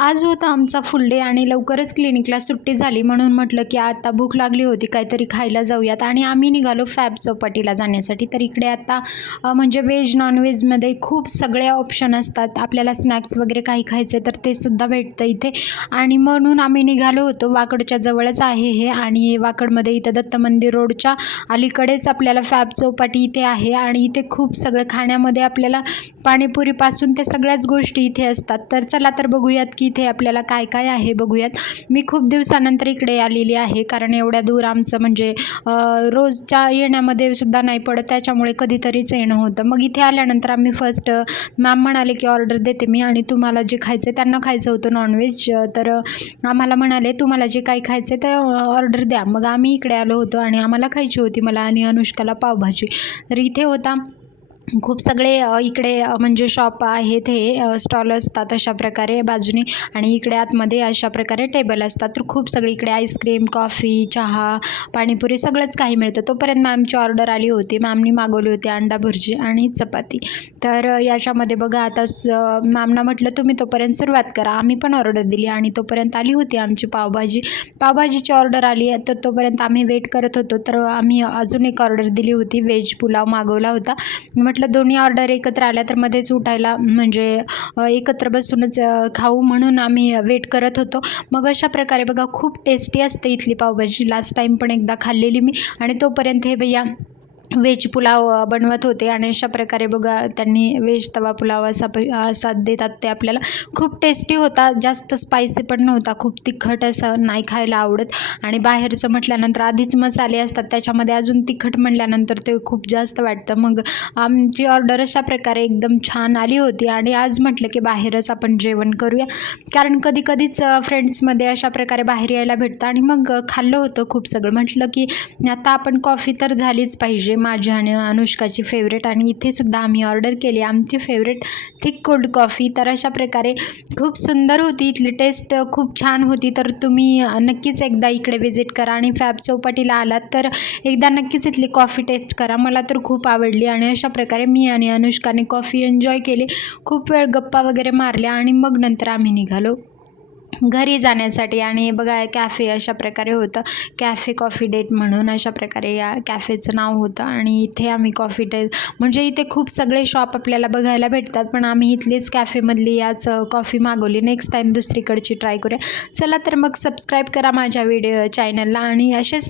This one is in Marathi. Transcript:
आज होता आमचा फुल डे आणि लवकरच क्लिनिकला सुट्टी झाली म्हणून म्हटलं की आता भूक लागली होती, काहीतरी खायला जाऊयात आणि आम्ही निघालो फॅब चौपाटीला जाण्यासाठी. तर इकडे आता म्हणजे व्हेज नॉनव्हेजमध्ये खूप सगळे ऑप्शन असतात. आपल्याला स्नॅक्स वगैरे काही खायचे तर ते सुद्धा भेटतं इथे आणि म्हणून आम्ही निघालो होतो. वाकडच्या जवळच आहे हे आणि वाकडमध्ये इथं दत्त मंदिर रोडच्या अलीकडेच आपल्याला फॅब चौपाटी इथे आहे आणि इथे खूप सगळं खाण्यामध्ये आपल्याला पाणीपुरीपासून ते सगळ्याच गोष्टी इथे असतात. तर चला तर बघूयात की इथे आपल्याला काय काय आहे बघूयात. मी खूप दिवसानंतर इकडे आलेली आहे कारण एवढ्या दूर आमचं म्हणजे रोजच्या येण्यामध्ये सुद्धा नाही पडत, त्याच्यामुळे कधीतरीच येणं होतं. मग इथे आल्यानंतर आम्ही फर्स्ट मॅम म्हणाले की ऑर्डर देते मी आणि तुम्हाला जे खायचं आहे, त्यांना खायचं होतं नॉनव्हेज, तर आम्हाला म्हणाले तुम्हाला जे काही खायचं आहे तर ऑर्डर द्या. मग आम्ही इकडे आलो होतो आणि आम्हाला खायची होती, मला आणि अनुष्काला पावभाजी. तर इथे होता खूप सगळे इकडे म्हणजे शॉप आहेत, हे स्टॉल असतात अशा प्रकारे बाजूनी आणि इकडे आतमध्ये अशा प्रकारे टेबल असतात. तर खूप सगळे इकडे आईस्क्रीम, कॉफी, चहा, पाणीपुरी सगळंच काही मिळतं. तोपर्यंत मॅमची ऑर्डर आली होती. मॅमनी मागवली होती अंडा भुर्जी आणि चपाती. तर याच्यामध्ये बघा आता मॅमना म्हटलं तुम्ही तोपर्यंत सुरुवात करा. आम्ही पण ऑर्डर दिली आणि तोपर्यंत आली होती आमची पावभाजी. पावभाजीची ऑर्डर आली तर तोपर्यंत आम्ही वेट करत होतो. तर आम्ही अजून एक ऑर्डर दिली होती, व्हेज पुलाव मागवला होता. म्हटलं दोन्ही ऑर्डर एकत्र आल्या तर मध्येच उठायला म्हणजे एकत्र बसूनच खाऊ म्हणून आम्ही वेट करत होतो. मग अशा प्रकारे बघा खूप टेस्टी असते इथली पावभाजी. लास्ट टाईम पण एकदा खाल्लेली मी आणि तोपर्यंत हे भैया व्हेज पुलाव बनवत होते आणि अशा प्रकारे बघा त्यांनी व्हेज तवा पुलाव असा देतात ते आपल्याला. खूप टेस्टी होता, जास्त स्पायसी पण नव्हता, खूप तिखट असं नाही खायला आवडत आणि बाहेरचं म्हटल्यानंतर आधीच मसाले असतात त्याच्यामध्ये अजून तिखट म्हटल्यानंतर ते खूप जास्त वाटतं. मग आमची ऑर्डर अशा प्रकारे एकदम छान आली होती आणि आज म्हटलं की बाहेरच आपण जेवण करूया कारण कधीच फ्रेंड्समध्ये अशा प्रकारे बाहेर यायला भेटतं आणि मग खाल्लं होतं खूप सगळं. म्हटलं की आता आपण कॉफी तर झालीच पाहिजे, माझी आणि अनुष्काची फेवरेट, आणि इथे सुद्धा आम्ही ऑर्डर केली आमची फेवरेट थिक कोल्ड कॉफी. तर अशा प्रकारे खूप सुंदर होती, इथली टेस्ट खूप छान होती. तर तुम्ही नक्कीच एकदा इकडे विजिट करा आणि फॅब चौपाटीला आलात तर एकदा नक्कीच इथली कॉफी टेस्ट करा. मला तर खूप आवडली आणि अशा प्रकारे मी आणि अनुष्काने कॉफी एन्जॉय केली, खूप वेळ गप्पा वगैरे मारल्या आणि मग नंतर आम्ही निघालो घरी जाण्यासाठी. आणि बघा कॅफे अशा प्रकारे होतं, कॅफे कॉफी डेट म्हणून अशा प्रकारे या कॅफेचं नाव होतं आणि इथे आम्ही कॉफी डेट म्हणजे इथे खूप सगळे शॉप आपल्याला बघायला भेटतात पण आम्ही इथलीच कॅफेमधली याच कॉफी मागवली. नेक्स्ट टाईम दुसरीकडची ट्राय करूया. चला तर मग सबस्क्राईब करा माझ्या चॅनलला आणि असेच